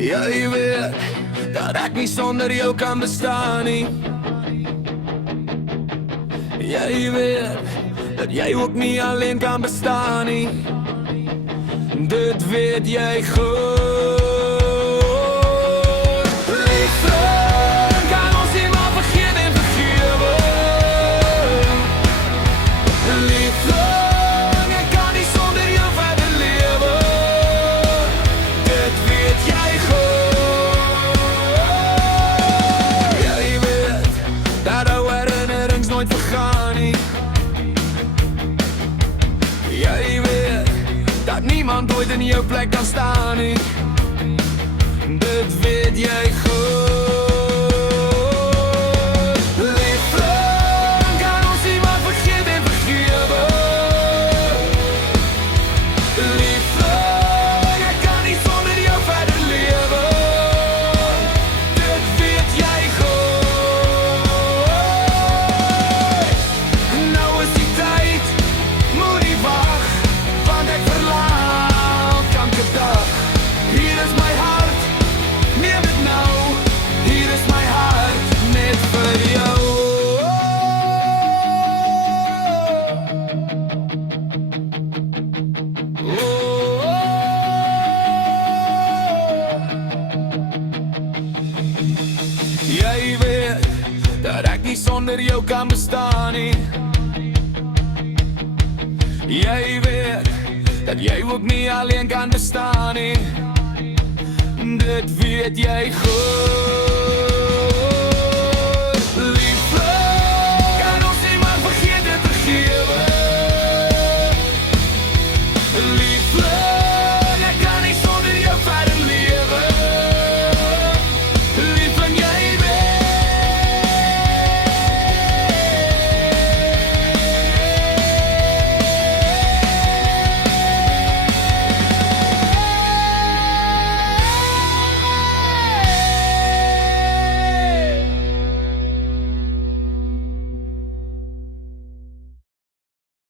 Jy weet dat ek nie sonder jou kan bestaan nie. Jy weet dat jy ook nie alleen kan bestaan nie. Dit weet jy goed. Liefde, kan ons nie maar vergeet en vergewe. Liefde, ek kan nie sonder jou verder lewe. Dit weet jy goed. Jy weet dat ou herinnerings nooit vergaan nie. Jy weet dat niemand ooit in jou plek kan staan nie. Dit weet jy goed. Liefde, kan ons nie maar vergeet en vergewe. Liefde, ek kan nie sonder jou verder lewe. Dit weet jy goed. Nou is die tyd, moet nie wag, want ek verlang elke dag. Hier is my hart, neem dit nou. Hier is my hart, net vir jou. Jy weet dat ek nie sonder jou kan bestaan nie. Jy weet dat jy ook nie alleen kan bestaan nie. Dit weet jy goed.